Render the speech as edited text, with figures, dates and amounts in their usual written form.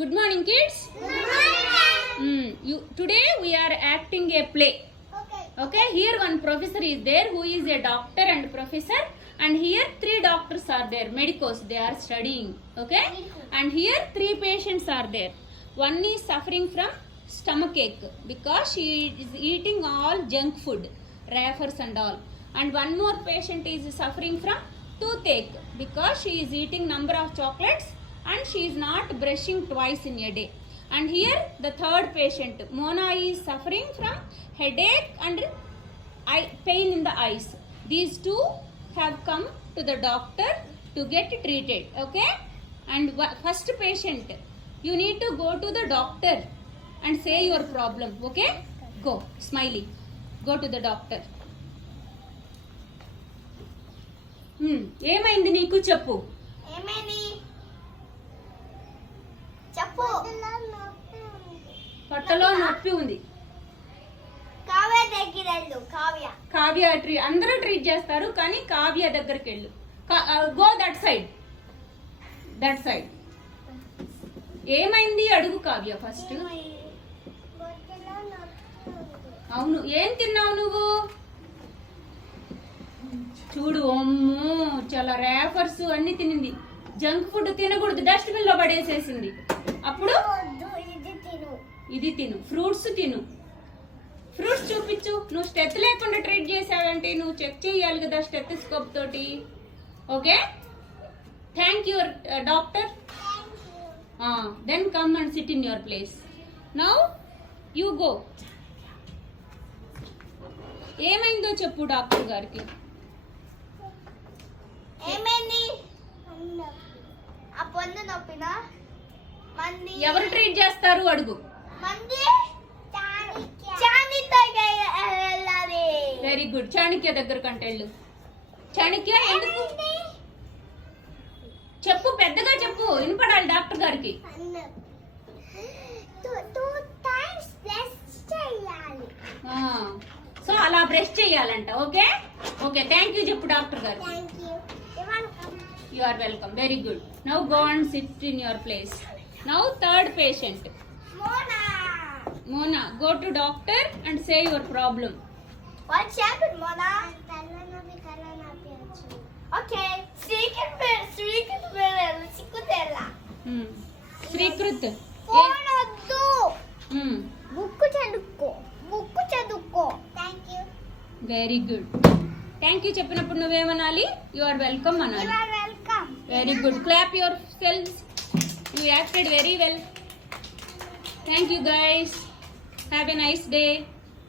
Good morning, kids. Good morning. Today we are acting a play. Okay. Here one professor is there who is a doctor and professor, and here three doctors are there, medicos. They are studying. Okay. And here three patients are there. One is suffering from stomach ache because she is eating all junk food, wafers and all. And one more patient is suffering from toothache because she is eating number of chocolates and she is not brushing twice in a day. And here the third patient, Mona, is suffering from headache and pain in the eyes. These two have come to the doctor to get treated. Okay. And first patient, you need to go to the doctor and say your problem. Okay. Go, smiley. Go to the doctor. ఏమైంది నీకు చెప్పు. ఏమైంది చెప్పు. పొట్టలో నొప్పి ఉంది. కావ్య దగ్గరికి వెళ్ళు. కావ్య అందరూ ట్రీట్ చేస్తారు కానీ కావ్య దగ్గరికి వెళ్ళు. Go that side. ఏమైంది అడుగు కావ్య ఫస్ట్. అవును, ఏం తిన్నావు నువ్వు? చూడు, అమ్మో చాలా రేఫర్స్ అన్ని తినింది. జంక్ ఫుడ్ తినకూడదు, డస్ట్బిన్ లో పడేసేసింది. అప్పుడు ఇది తిను, ఫ్రూట్స్ తిను. ఫ్రూట్స్ చూపించు. నువ్వు స్టెత్ లేకుండా ట్రీట్ చేసావంటే నువ్వు చెక్ చేయాలి కదా స్టెతస్కోప్ తోటి. Okay, thank you doctor. Then come and sit in your place. Now you go. ఏమైందో చెప్పు డాక్టర్ గారికి. ఏమైంది? ఆ పొందు నొప్పినా? మంది ఎవరు ట్రీట్ చేస్తారు అడుగు. మంది చాణిక్య వెళ్ళాలి. Very good. చాణక్య దగ్గర కంటెళ్ళు. చాణక్య ఎందుకు చెప్పు, పెద్దగా చెప్పు, వినపడాలి డాక్టర్ గారికి. సో అలా బ్రష్ చేయాలంట. ఓకే ఓకే, థ్యాంక్ యూ చెప్పు డాక్టర్ గారు. You are welcome. Very good. Now go and sit in your place. Now third patient. Mona, go to doctor and say your problem. What's happened, Mona? Okay. Srikrut. Phone వద్దు. Book చదువుకో. Thank you. Very good. Thank you చెప్పినప్పుడు నువ్వేమనాలి? You are welcome అనాలి. You are welcome. Very good. Clap yourselves. You acted very well. Thank you guys. Have a nice day.